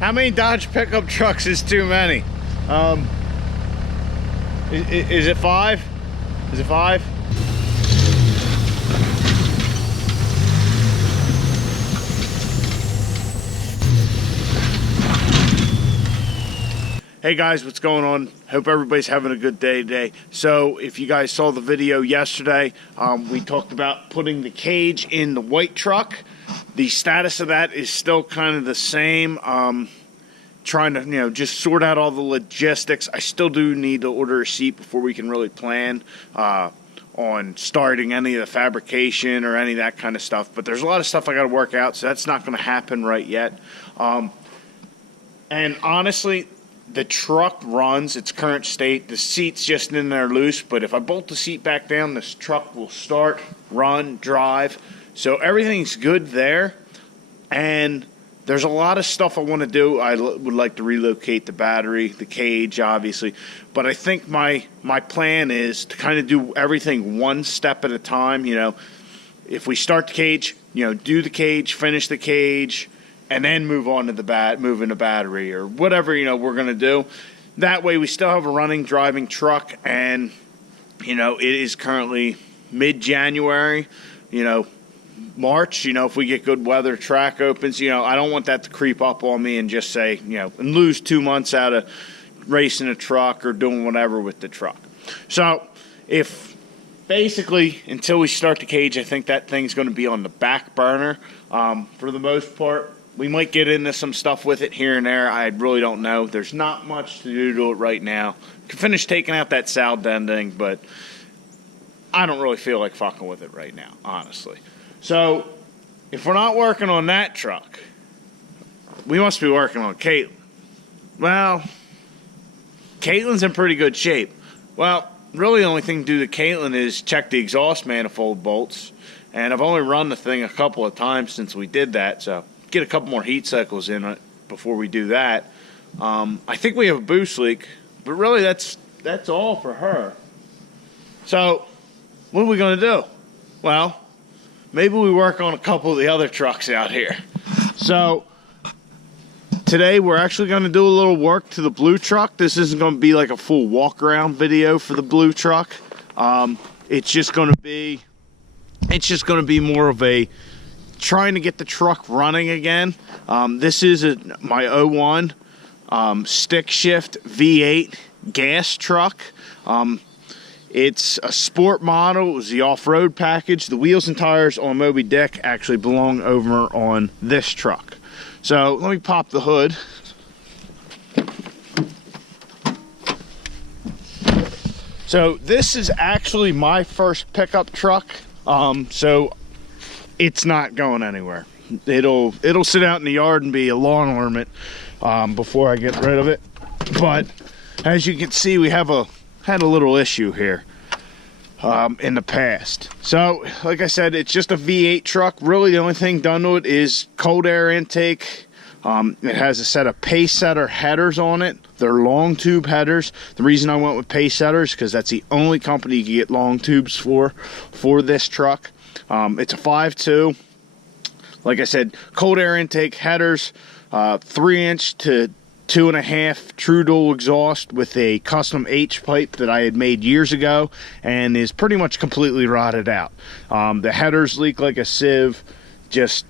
How many Dodge pickup trucks is too many? Is it 5? Is it 5? Hey guys, what's going on? Hope everybody's having a good day today. So if you guys saw the video yesterday, we talked about putting the cage in the white truck. The status of that is still kind of the same. Trying to, just sort out all the logistics. I still do need to order a seat before we can really plan on starting any of the fabrication or any of that kind of stuff. But there's a lot of stuff I got to work out, so that's not going to happen right yet. And honestly, the truck runs its current state. The seat's just in there loose, but if I bolt the seat back down, this truck will start, run, drive. So everything's good there. And there's a lot of stuff I want to do. I would like to relocate the battery, the cage, obviously. But I think my plan is to kind of do everything one step at a time. If we start the cage, do the cage, finish the cage, and then move on to moving the battery or whatever, we're going to do. That way we still have a running, driving truck, and, it is currently mid-January, March, if we get good weather, track opens, I don't want that to creep up on me and just say, and lose 2 months out of racing a truck or doing whatever with the truck. So if basically until we start the cage, I think that thing's going to be on the back burner for the most part. We might get into some stuff with it here and there. I really don't know. There's not much to do to it right now. Can finish taking out that sow ending, but I don't really feel like fucking with it right now, honestly. So if we're not working on that truck, we must be working on Caitlin. Well, Caitlin's in pretty good shape. Well, really the only thing to do to Caitlin is check the exhaust manifold bolts. And I've only run the thing a couple of times since we did that, so get a couple more heat cycles in it before we do that. I think we have a boost leak, but really that's all for her. So what are we going to do? Well, maybe we work on a couple of the other trucks out here. So today we're actually going to do a little work to the blue truck. This isn't going to be like a full walk around video for the blue truck. It's just going to be more of a trying to get the truck running again. This is my 01 stick shift V8 gas truck. It's a sport model. It was the off-road package. The wheels and tires on Moby Dick actually belong over on this truck. So let me pop the hood. So this is actually my first pickup truck. So it's not going anywhere. It'll sit out in the yard and be a lawn ornament before I get rid of it. But as you can see, we had a little issue here in the past. So like I said, it's just a V8 truck. Really the only thing done to it is cold air intake. It has a set of pace setter headers on it. They're long tube headers. The reason I went with pace setters because that's the only company you can get long tubes for this truck. It's a 5.2. Like I said, cold air intake headers, 3-inch to 2.5 true dual exhaust with a custom H pipe that I had made years ago and is pretty much completely rotted out. The headers leak like a sieve, just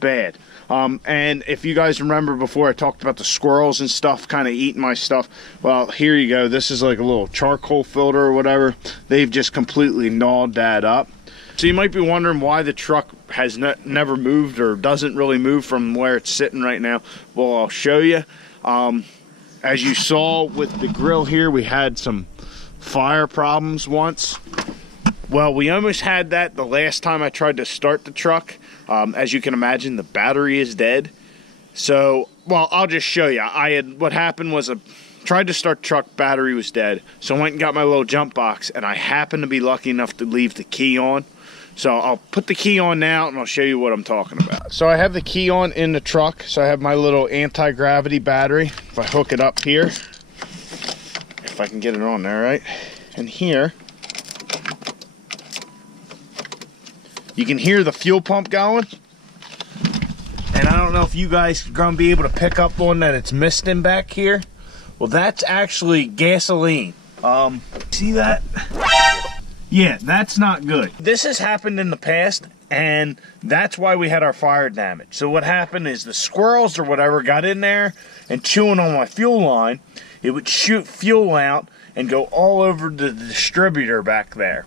bad. And if you guys remember before I talked about the squirrels and stuff kind of eating my stuff, well, here you go. This is like a little charcoal filter or whatever. They've just completely gnawed that up. So you might be wondering why the truck has never moved or doesn't really move from where it's sitting right now. Well, I'll show you. As you saw with the grill here, we had some fire problems once. Well, we almost had that the last time I tried to start the truck. As you can imagine, the battery is dead. So, well, I'll just show you. What happened was tried to start the truck, battery was dead. So I went and got my little jump box, and I happened to be lucky enough to leave the key on. So I'll put the key on now, and I'll show you what I'm talking about. So I have the key on in the truck. So I have my little anti-gravity battery. If I hook it up here, if I can get it on there, right? And here, you can hear the fuel pump going. And I don't know if you guys are going to be able to pick up on that it's misting back here. Well, that's actually gasoline. See that? Yeah, that's not good. This has happened in the past, and that's why we had our fire damage. So what happened is the squirrels or whatever got in there and chewing on my fuel line. It would shoot fuel out and go all over the distributor back there.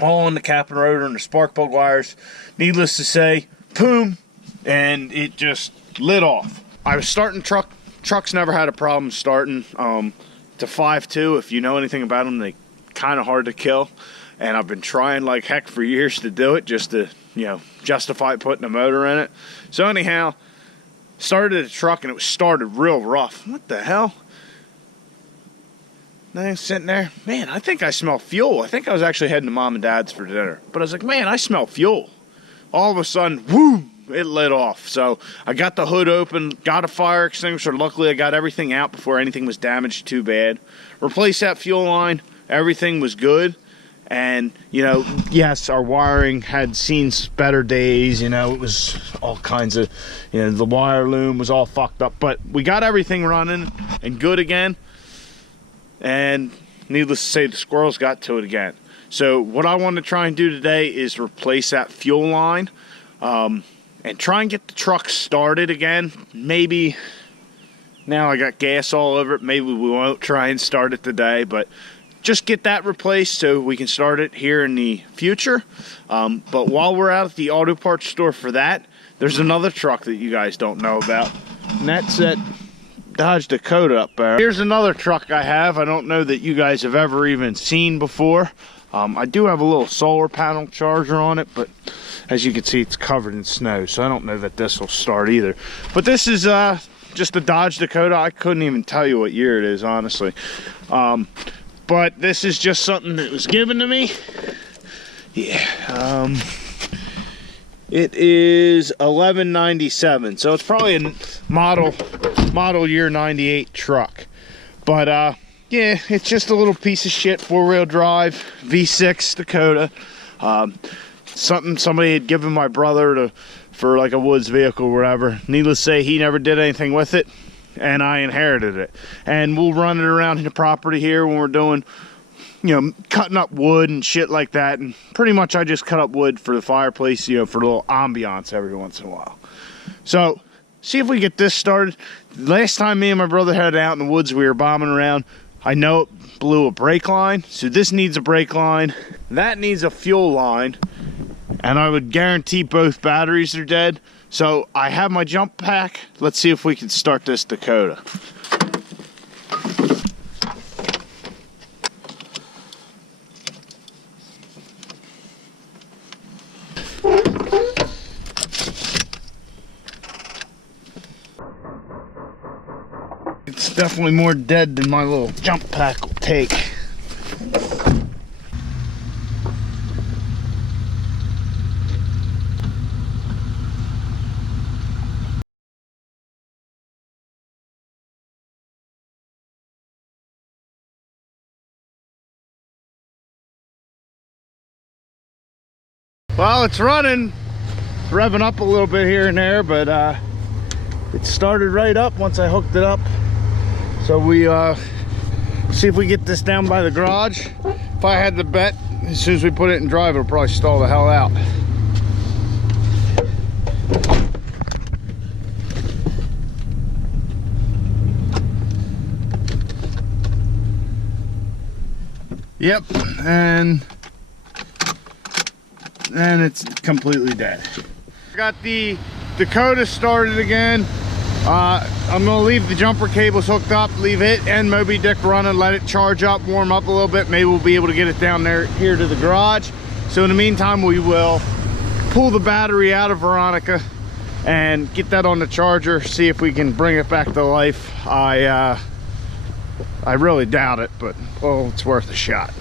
All on the cap and rotor and the spark plug wires. Needless to say, boom, and it just lit off. I was starting trucks never had a problem starting. To 5.2, if you know anything about them, they kind of hard to kill, and I've been trying like heck for years to do it just to, you know, justify putting a motor in it. So anyhow, started the truck and it was started real rough. What the hell? And I'm sitting there, man, I think I smell fuel. I think I was actually heading to Mom and Dad's for dinner, but I was like, man, I smell fuel. All of a sudden, whoo, it lit off. So I got the hood open, got a fire extinguisher. Luckily, I got everything out before anything was damaged too bad. Replaced that fuel line. Everything was good. And, you know, yes, our wiring had seen better days. You know, it was all kinds of, you know, the wire loom was all fucked up. But we got everything running and good again. And needless to say, the squirrels got to it again. So what I want to try and do today is replace that fuel line. And try and get the truck started again. Maybe now I got gas all over it. Maybe we won't try and start it today, but just get that replaced so we can start it here in the future. But while we're out at the auto parts store for that, there's another truck that you guys don't know about, and that's that Dodge Dakota up there. Here's another truck I have. I don't know that you guys have ever even seen before. I do have a little solar panel charger on it, but as you can see, it's covered in snow, so I don't know that this will start either. But this is just a Dodge Dakota. I couldn't even tell you what year it is, honestly. But this is just something that was given to me. Yeah. It is 1197, so it's probably a model year 98 truck. But yeah, it's just a little piece of shit 4-wheel drive V6 Dakota. Something somebody had given my brother for like a woods vehicle or whatever. Needless to say, he never did anything with it, and I inherited it. And we'll run it around the property here when we're doing, you know, cutting up wood and shit like that. And pretty much I just cut up wood for the fireplace, you know, for a little ambiance every once in a while. So see if we get this started. Last time me and my brother had it out in the woods, we were bombing around. I know it blew a brake line, so this needs a brake line. That needs a fuel line, and I would guarantee both batteries are dead. So I have my jump pack. Let's see if we can start this Dakota. It's definitely more dead than my little jump pack will take. Well, it's running, revving up a little bit here and there, but it started right up once I hooked it up. So we see if we get this down by the garage. If I had to bet, as soon as we put it in drive, it'll probably stall the hell out. Yep, and it's completely dead. Got the Dakota started again. I'm gonna leave the jumper cables hooked up, leave it and Moby Dick running, let it charge up, warm up a little bit. Maybe we'll be able to get it down there here to the garage. So in the meantime, we will pull the battery out of Veronica and get that on the charger, see if we can bring it back to life. I really doubt it, but well, it's worth a shot.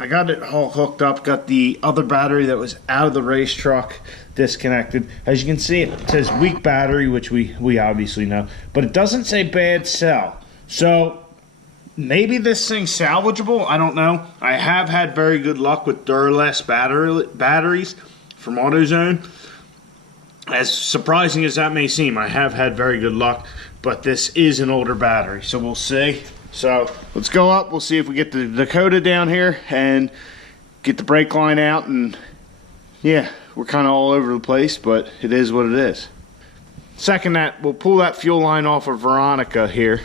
I got it all hooked up, got the other battery that was out of the race truck disconnected. As you can see, it says weak battery, which we obviously know, but it doesn't say bad cell. So maybe this thing's salvageable, I don't know. I have had very good luck with Duralast batteries. from AutoZone. As surprising as that may seem, I have had very good luck, but this is an older battery, so we'll see. So let's go up, we'll see if we get the Dakota down here and get the brake line out, and yeah, we're kind of all over the place, but it is what it is. Second, that we'll pull that fuel line off of Veronica here.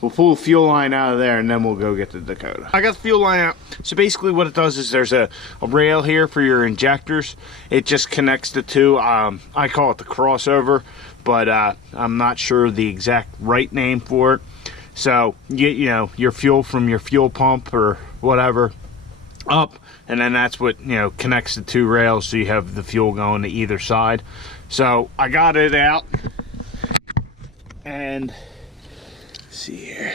We'll pull the fuel line out of there, and then we'll go get the Dakota. I got the fuel line out. So basically what it does is there's a rail here for your injectors. It just connects the two. I call it the crossover, but I'm not sure the exact right name for it. So you get, you know, your fuel from your fuel pump or whatever up, and then that's what, you know, connects the two rails, so you have the fuel going to either side. So I got it out, and see here,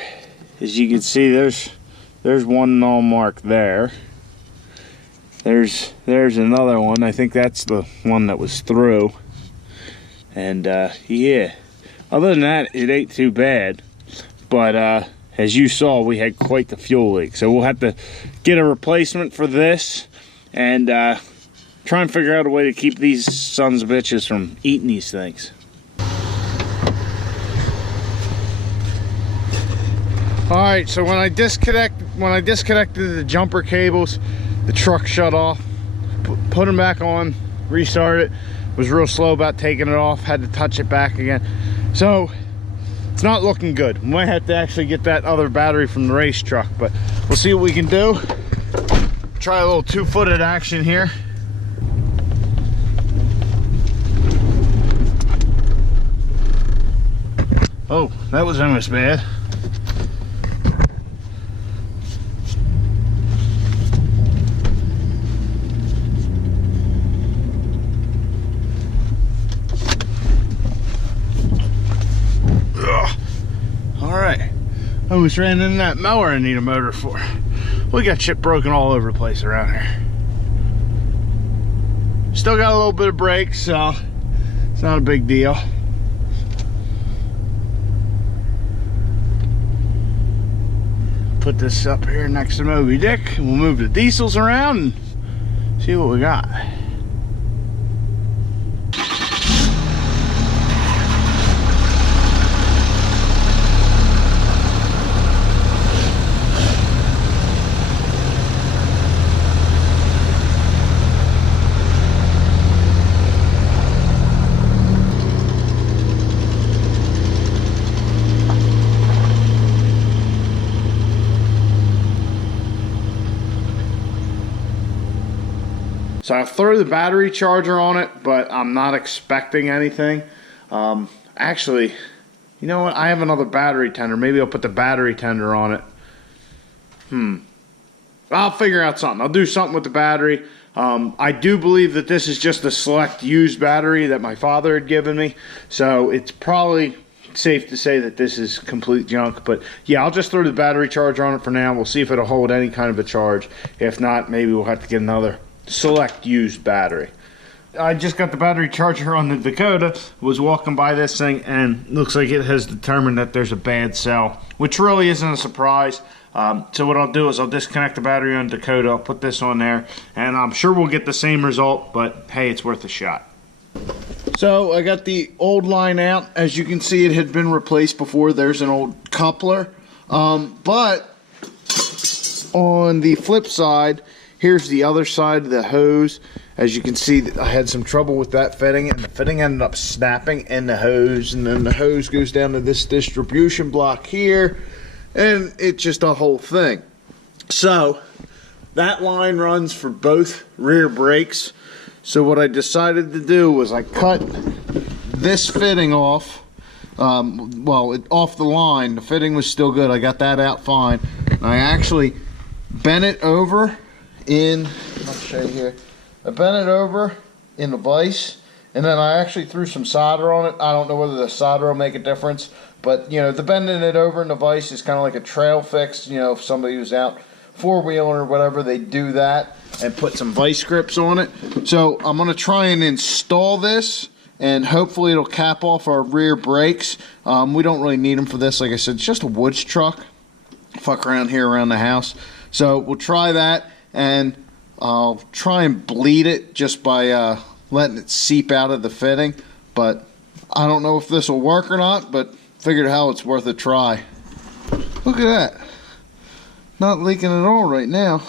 as you can see, there's one null mark there. There's another one. I think that's the one that was through. And yeah, other than that, it ain't too bad. But as you saw, we had quite the fuel leak, so we'll have to get a replacement for this and try and figure out a way to keep these sons of bitches from eating these things. Alright, so when I disconnected the jumper cables, the truck shut off. Put them back on, restart it. Was real slow about taking it off, had to touch it back again. So it's not looking good. We might have to actually get that other battery from the race truck, but we'll see what we can do. Try a little two-footed action here. Oh, that was almost bad. Alright, I almost ran into that mower I need a motor for. We got shit broken all over the place around here. Still got a little bit of brakes, so it's not a big deal. Put this up here next to Moby Dick, and we'll move the diesels around and see what we got. So I throw the battery charger on it, but I'm not expecting anything. Actually, you know what? I have another battery tender. Maybe I'll put the battery tender on it. I'll figure out something. I'll do something with the battery. I do believe that this is just a select used battery that my father had given me. So it's probably safe to say that this is complete junk. But yeah, I'll just throw the battery charger on it for now. We'll see if it'll hold any kind of a charge. If not, maybe we'll have to get another select used battery. I just got the battery charger on the Dakota, was walking by this thing, and looks like it has determined that there's a bad cell, which really isn't a surprise. So what I'll do is I'll disconnect the battery on Dakota, I'll put this on there, and I'm sure we'll get the same result, but hey, it's worth a shot. So I got the old line out. As you can see, it had been replaced before. There's an old coupler, but on the flip side, here's the other side of the hose. As you can see, I had some trouble with that fitting, and the fitting ended up snapping in the hose, and then the hose goes down to this distribution block here, and it's just a whole thing. So that line runs for both rear brakes. So what I decided to do was I cut this fitting off, off the line. The fitting was still good. I got that out fine. And I actually bent it over in, I'll show you here. I bent it over in the vise, and then I actually threw some solder on it. I don't know whether the solder will make a difference, but you know, the bending it over in the vise is kind of like a trail fix. You know, if somebody was out four-wheeling or whatever, they do that and put some vice grips on it. So I'm going to try and install this, and hopefully it'll cap off our rear brakes. We don't really need them for this. Like I said, it's just a woods truck. Fuck around here around the house. So we'll try that, and I'll try and bleed it just by letting it seep out of the fitting, but I don't know if this will work or not, but figured how it's worth a try. Look at that. Not leaking at all right now.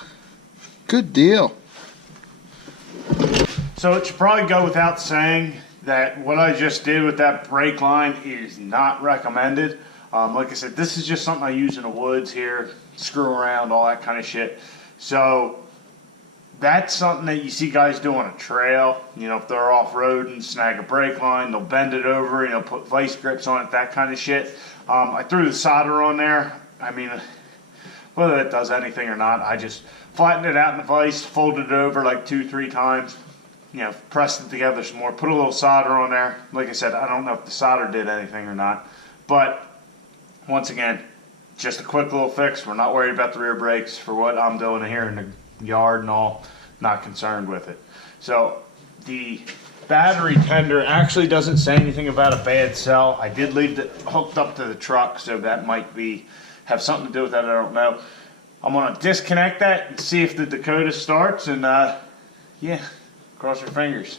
Good deal. So it should probably go without saying that what I just did with that brake line is not recommended. Like I said, this is just something I use in the woods here, screw around, all that kind of shit. So that's something that you see guys do on a trail. You know, if they're off-roading, snag a brake line, they'll bend it over, you know, put vice grips on it, that kind of shit. I threw the solder on there. I mean, whether that does anything or not, I just flattened it out in the vise, folded it over like 2-3 times, you know, pressed it together some more, put a little solder on there. Like I said, I don't know if the solder did anything or not, but once again, just a quick little fix. We're not worried about the rear brakes for what I'm doing here in the yard and all. Not concerned with it. So the battery tender actually doesn't say anything about a bad cell. I did leave it hooked up to the truck, so that might have something to do with that. I don't know. I'm gonna disconnect that and see if the Dakota starts, and yeah, cross your fingers.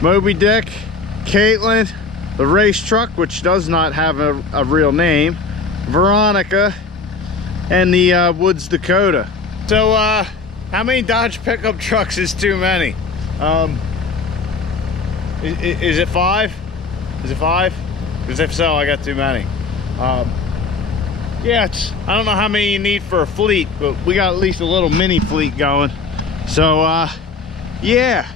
Moby Dick, Caitlin, the race truck, which does not have a real name, Veronica, and the Woods Dakota. So how many Dodge pickup trucks is too many? Is it 5? Is it 5? Because if so, I got too many. Yeah, I don't know how many you need for a fleet, but we got at least a little mini fleet going. So yeah,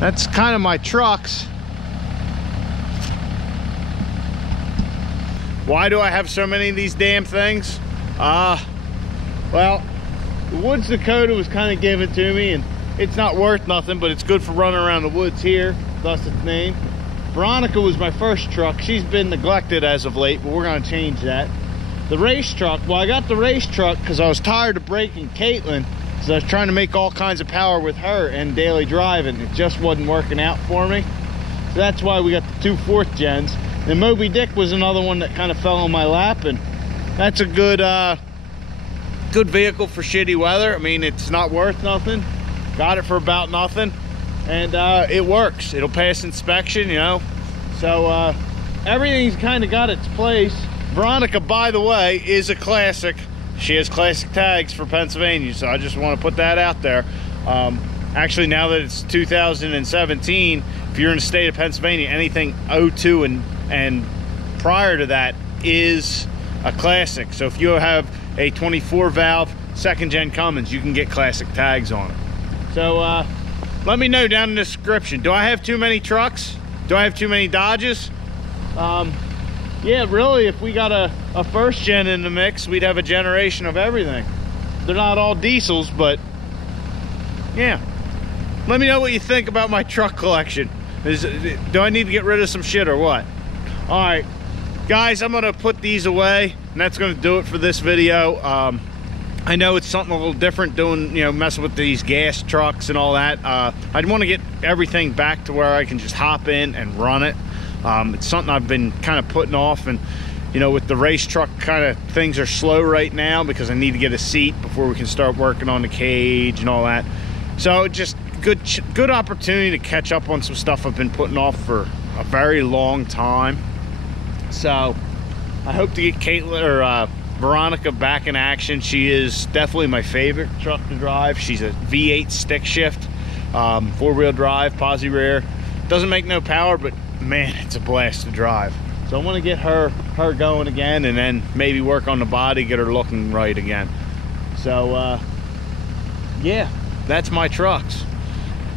that's kind of my trucks. Why do I have so many of these damn things? Well, the Woods Dakota was kind of given to me, and it's not worth nothing, but it's good for running around the woods here, thus its name. Veronica was my first truck. She's been neglected as of late, but we're gonna change that. The race truck, well, I got the race truck because I was tired of breaking Caitlin, so I was trying to make all kinds of power with her and daily driving. It just wasn't working out for me. So that's why we got the 2 4th gens. And Moby Dick was another one that kind of fell on my lap, and that's a good good vehicle for shitty weather. I mean, it's not worth nothing. Got it for about nothing, and it works. It'll pass inspection, you know. So everything's kind of got its place. Veronica, by the way, is a classic. She has classic tags for Pennsylvania, so I just want to put that out there. Actually, now that it's 2017, if you're in the state of Pennsylvania, anything 02 and prior to that is a classic. So if you have a 24 valve 2nd gen Cummins, you can get classic tags on it. So let me know down in the description. Do I have too many trucks? Do I have too many Dodges? Yeah, really, if we got a 1st gen in the mix, we'd have a generation of everything. They're not all diesels, but yeah. Let me know what you think about my truck collection. Do I need to get rid of some shit or what? All right, guys, I'm gonna put these away, and that's gonna do it for this video. I know it's something a little different doing, you know, messing with these gas trucks and all that. I'd want to get everything back to where I can just hop in and run it. It's something I've been kind of putting off, and you know, with the race truck, kind of things are slow right now because I need to get a seat before we can start working on the cage and all that. So just good opportunity to catch up on some stuff I've been putting off for a very long time. So I hope to get Caitlin or Veronica back in action. She is definitely my favorite truck to drive. She's a V8 stick shift, 4-wheel drive, posi rear. Doesn't make no power, but man, it's a blast to drive. So I want to get her going again, and then maybe work on the body, get her looking right again. So yeah, that's my trucks.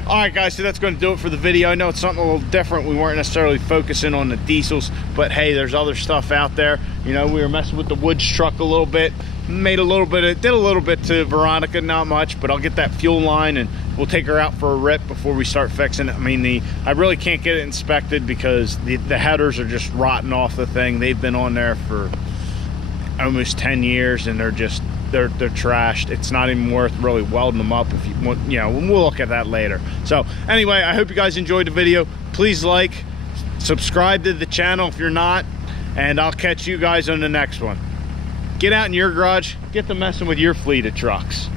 All right, guys, so that's going to do it for the video. I know it's something a little different. We weren't necessarily focusing on the diesels, but hey, there's other stuff out there. You know, we were messing with the Woods truck a little bit, did a little bit to Veronica, not much, but I'll get that fuel line and we'll take her out for a rip before we start fixing it. I mean, I really can't get it inspected because the headers are just rotting off the thing. They've been on there for almost 10 years and they're trashed. It's not even worth really welding them up if you want, you know. We'll look at that later. So anyway, I hope you guys enjoyed the video. Please like, subscribe to the channel if you're not, and I'll catch you guys on the next one. Get out in your garage, get to messing with your fleet of trucks.